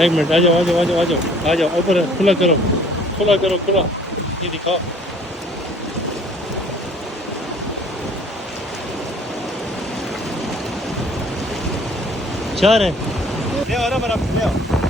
एक मिनट आ जाओ आ जाओ आ जाओ आ जाओ आ जाओ ऊपर खुला करो खुला करो खुला ये दिखाओ चार है ले आओ ना मेरा ले आओ